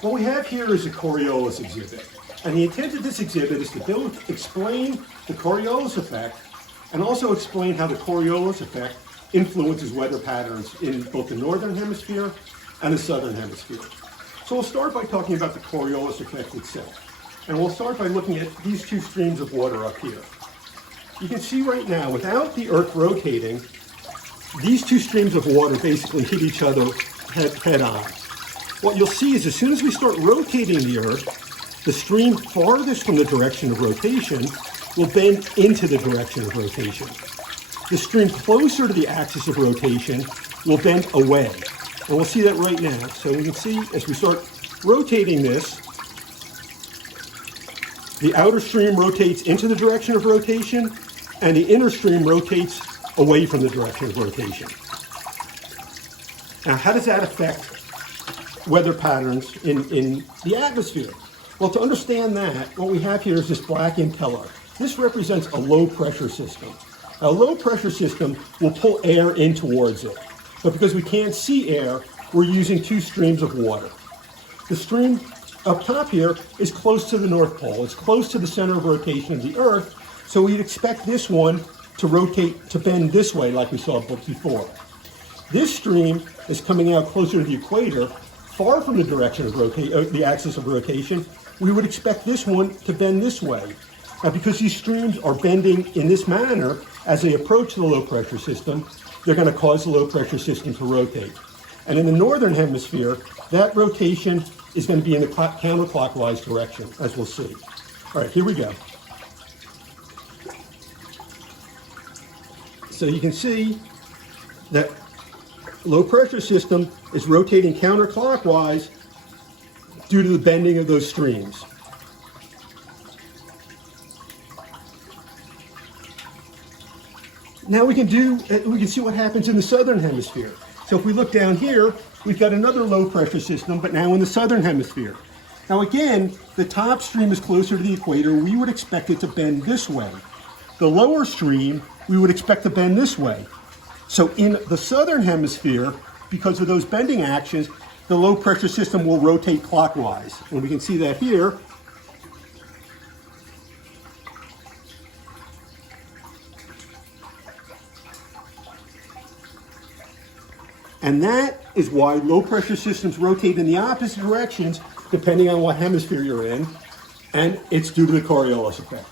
What we have here is a Coriolis exhibit. And the intent of this exhibit is to both explain the Coriolis effect and also explain how the Coriolis effect influences weather patterns in both the northern hemisphere and the southern hemisphere. So we'll start by talking about the Coriolis effect itself. And we'll start by looking at these two streams of water up here. You can see right now, without the Earth rotating, these two streams of water basically hit each other head on. What you'll see is as soon as we start rotating the Earth, the stream farthest from the direction of rotation will bend into the direction of rotation. The stream closer to the axis of rotation will bend away. And we'll see that right now. So we can see as we start rotating this, the outer stream rotates into the direction of rotation, and the inner stream rotates away from the direction of rotation. Now, how does that affect weather patterns in the atmosphere? Well, to understand that, what we have here is this black impeller. This represents a low pressure system. A low pressure system will pull air in towards it. But because we can't see air, we're using two streams of water. The stream up top here is close to the North Pole. It's close to the center of rotation of the Earth, so we'd expect this one to rotate, to bend this way like we saw before. This stream is coming out closer to the equator, far from the direction of the axis of rotation. We would expect this one to bend this way. Now, because these streams are bending in this manner as they approach the low pressure system, they're going to cause the low pressure system to rotate. And in the northern hemisphere, that rotation is going to be in the counterclockwise direction, as we'll see. All right, here we go. So you can see that low pressure system is rotating counterclockwise due to the bending of those streams. Now we can see what happens in the southern hemisphere. So if we look down here, we've got another low pressure system, but now in the southern hemisphere. Now again, the top stream is closer to the equator. We would expect it to bend this way. The lower stream, we would expect to bend this way. So in the southern hemisphere, because of those bending actions, the low pressure system will rotate clockwise. And we can see that here. And that is why low pressure systems rotate in the opposite directions depending on what hemisphere you're in, and it's due to the Coriolis effect.